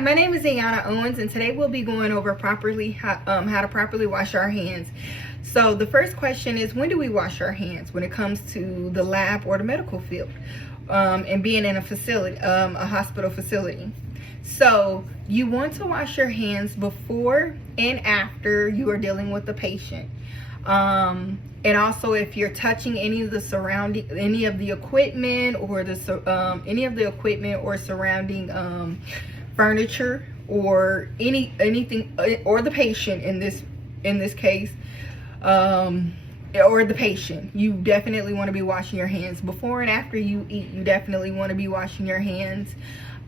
Hi, my name is Ayana Owens, and today we'll be going over how to properly wash our hands. So the first question is, when do we wash our hands when it comes to the lab or the medical field, and being in a facility, a hospital facility? So you want to wash your hands before and after you are dealing with the patient. And also if you're touching any of the equipment or surrounding furniture or anything, or the patient in this case, or the patient, you definitely want to be washing your hands before and after you eat. You definitely want to be washing your hands.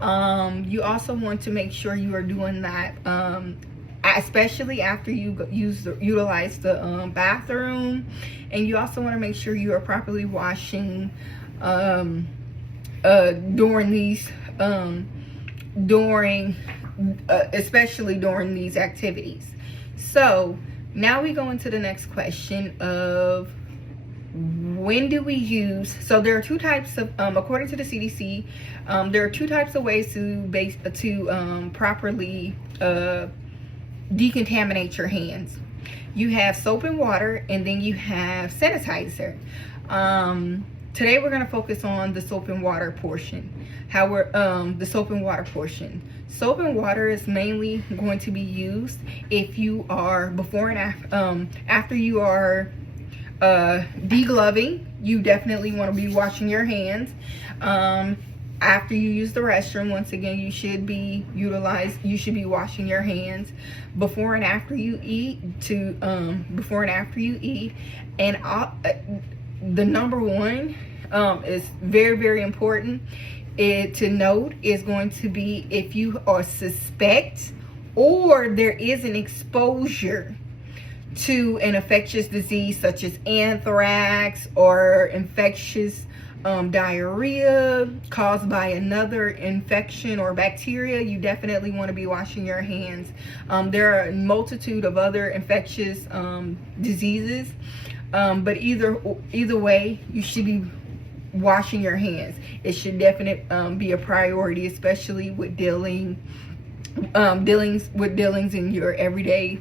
You also want to make sure you are doing that, especially after you utilize the bathroom, and you also want to make sure you are properly washing especially during these activities. So now we go into the next question of when do we use. So there are two types of, according to the CDC, there are two types of ways to properly decontaminate your hands. You have soap and water, and then you have sanitizer. Today we're going to focus on the soap and water portion. The soap and water portion. Soap and water is mainly going to be used if you are before and after you are degloving. You definitely want to be washing your hands. After you use the restroom, once again, you should be washing your hands. Before and after you eat, and the number one is very, very important to note is going to be if you are suspect or there is an exposure to an infectious disease such as anthrax or infectious diarrhea caused by another infection or bacteria. You definitely want to be washing your hands. There are a multitude of other infectious diseases, but either way, you should be washing your hands. It should definitely be a priority, especially with dealings in your everyday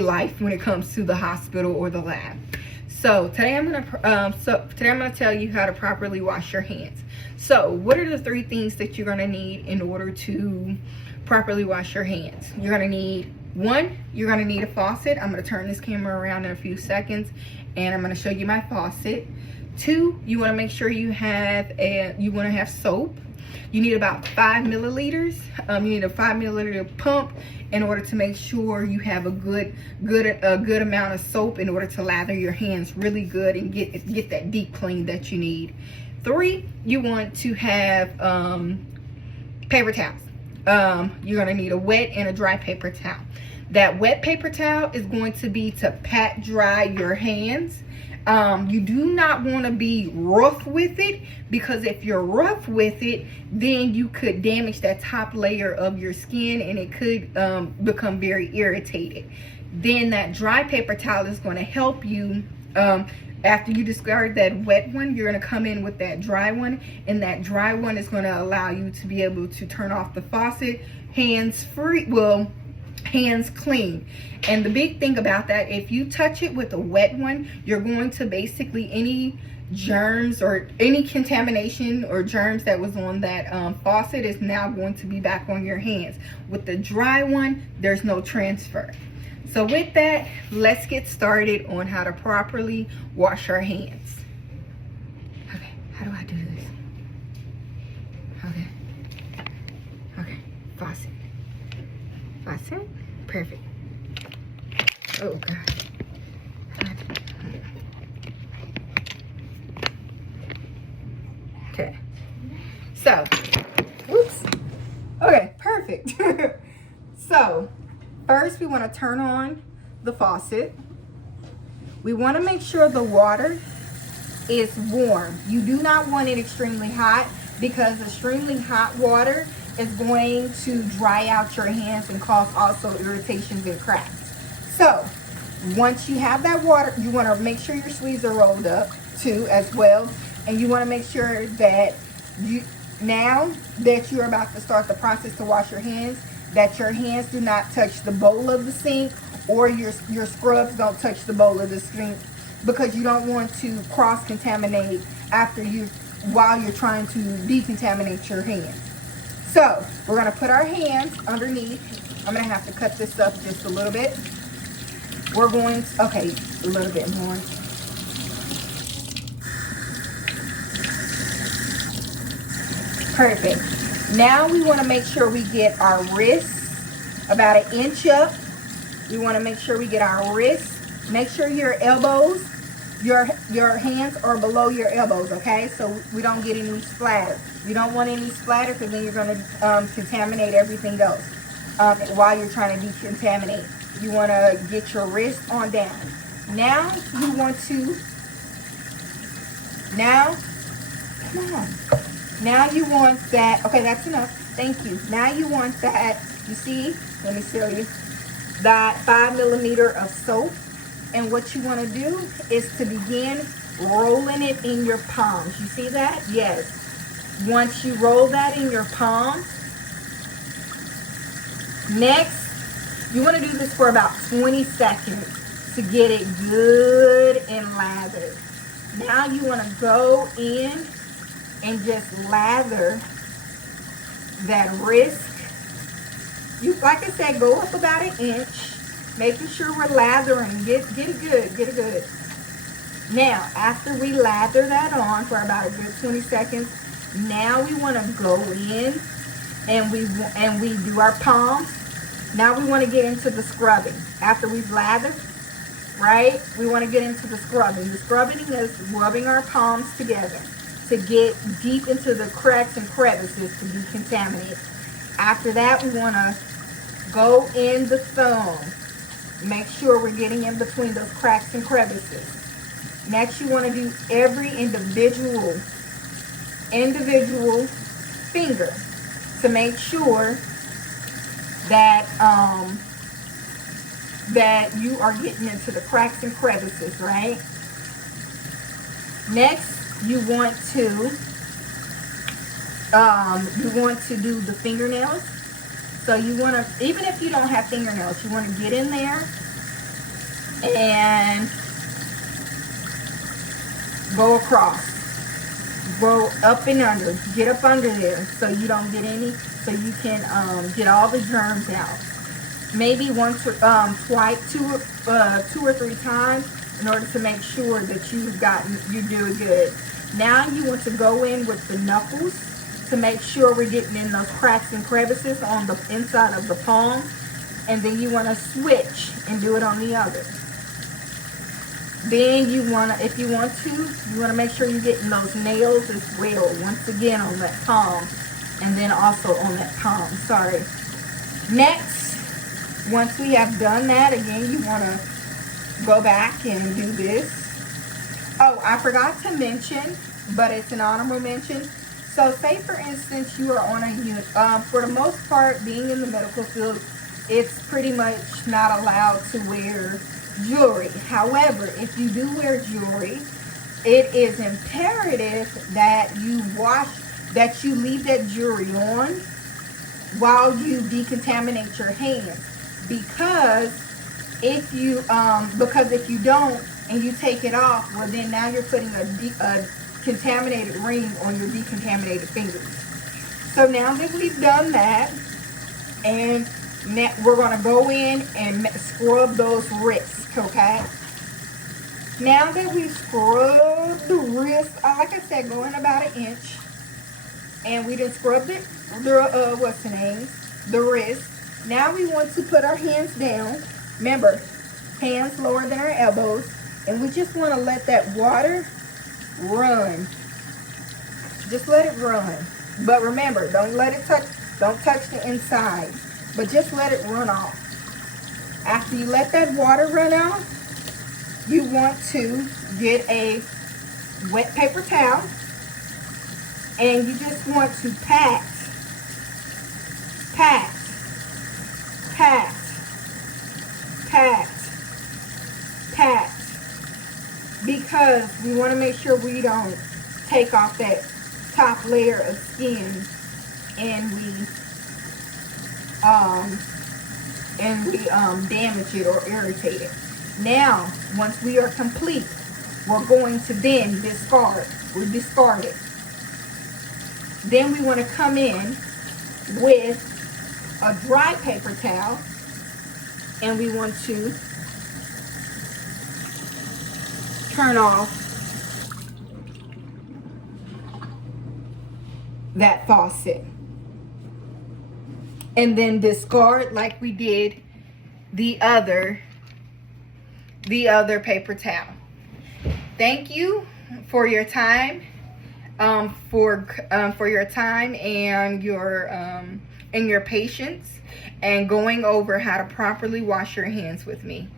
life when it comes to the hospital or the lab. So today I'm gonna tell you how to properly wash your hands. So what are the three things that you're gonna need in order to properly wash your hands? You're gonna need you're gonna need a faucet. I'm gonna turn this camera around in a few seconds, and I'm gonna show you my faucet. 2, you wanna make sure you have soap. You need about 5 milliliters. You need a 5 milliliter pump in order to make sure you have a good amount of soap in order to lather your hands really good and get that deep clean that you need. 3, you want to have paper towels. You're gonna need a wet and a dry paper towel. That wet paper towel is going to be to pat dry your hands. You do not want to be rough with it, because if you're rough with it, then you could damage that top layer of your skin, and it could become very irritated. Then that dry paper towel is going to help you. After you discard that wet one, you're going to come in with that dry one, and that dry one is going to allow you to be able to turn off the faucet hands clean. And the big thing about that, if you touch it with a wet one, you're going to basically, any germs or any contamination or germs that was on that faucet is now going to be back on your hands. With the dry one, there's no transfer. So with that, let's get started on how to properly wash our hands. Okay, how do I do this? Okay, faucet. Perfect. Oh God. Okay. So, whoops. Okay, perfect. So, first we want to turn on the faucet. We want to make sure the water is warm. You do not want it extremely hot, because extremely hot water is going to dry out your hands and cause also irritations and cracks. So once you have that water, you want to make sure your sleeves are rolled up too as well, and you want to make sure that now that you're about to start the process to wash your hands, that your hands do not touch the bowl of the sink, or your scrubs don't touch the bowl of the sink, because you don't want to cross-contaminate while you're trying to decontaminate your hands. So we're going to put our hands underneath. I'm going to have to cut this up just a little bit. We're going to, okay, a little bit more. Perfect. Now we want to make sure we get our wrists about 1 inch up. We want to make sure we get our wrists. Make sure your elbows, your hands are below your elbows, okay? So we don't get any splatter. You don't want any splatter, because then you're going to contaminate everything else while you're trying to decontaminate. You want to get your wrist on down. Now you want to, come on. Now you want that, okay, that's enough. Thank you. Now you want that, you see, let me show you, that 5 millimeter of soap. And what you want to do is to begin rolling it in your palms. You see that? Yes. Once you roll that in your palms, next, you want to do this for about 20 seconds to get it good and lathered. Now you want to go in and just lather that wrist. You, like I said, go up about 1 inch, making sure we're lathering. Get it good. Now, after we lather that on for about a good 20 seconds, now we want to go in and we do our palms. Now we want to get into the scrubbing. After we've lathered, right? We want to get into the scrubbing. The scrubbing is rubbing our palms together to get deep into the cracks and crevices to decontaminate. After that, we want to go in the thumb. Make sure we're getting in between those cracks and crevices. Next, you want to do every individual finger to make sure that that you are getting into the cracks and crevices, right? Next, you want to do the fingernails. So you want to, even if you don't have fingernails, you want to get in there and go across, go up and under, get up under there so you don't get any, so you can get all the germs out. Maybe once or twice, two or three times, in order to make sure that you're doing good. Now you want to go in with the knuckles to make sure we're getting in those cracks and crevices on the inside of the palm. And then you want to switch and do it on the other. Then you want to, if you want to make sure you're getting those nails as well. Once again on that palm. And then also on that palm, sorry. Next, once we have done that, again, you want to go back and do this. Oh, I forgot to mention, but it's an honorable mention. So say, for instance, you are on a unit. For the most part, being in the medical field, it's pretty much not allowed to wear jewelry. However, if you do wear jewelry, it is imperative that you leave that jewelry on while you decontaminate your hands. Because if you don't and you take it off, well, then now you're putting a contaminated ring on your decontaminated fingers. So now that we've done that, and now we're going to go in and scrub those wrists, okay? Now that we've scrubbed the wrist, like I said, go in about 1 inch, and we just scrubbed it, the wrist. Now we want to put our hands down. Remember, hands lower than our elbows, and we just want to let that water run. Just let it run. But remember, don't touch the inside, but just let it run off. After you let that water run out, you want to get a wet paper towel, and you just want to pat, because we want to make sure we don't take off that top layer of skin and we damage it or irritate it. Now, once we are complete, we're going to then discard. We discard it. Then we want to come in with a dry paper towel, and we want to turn off that faucet. And then discard like we did the other paper towel. Thank you for your time, for your time and your patience, and going over how to properly wash your hands with me.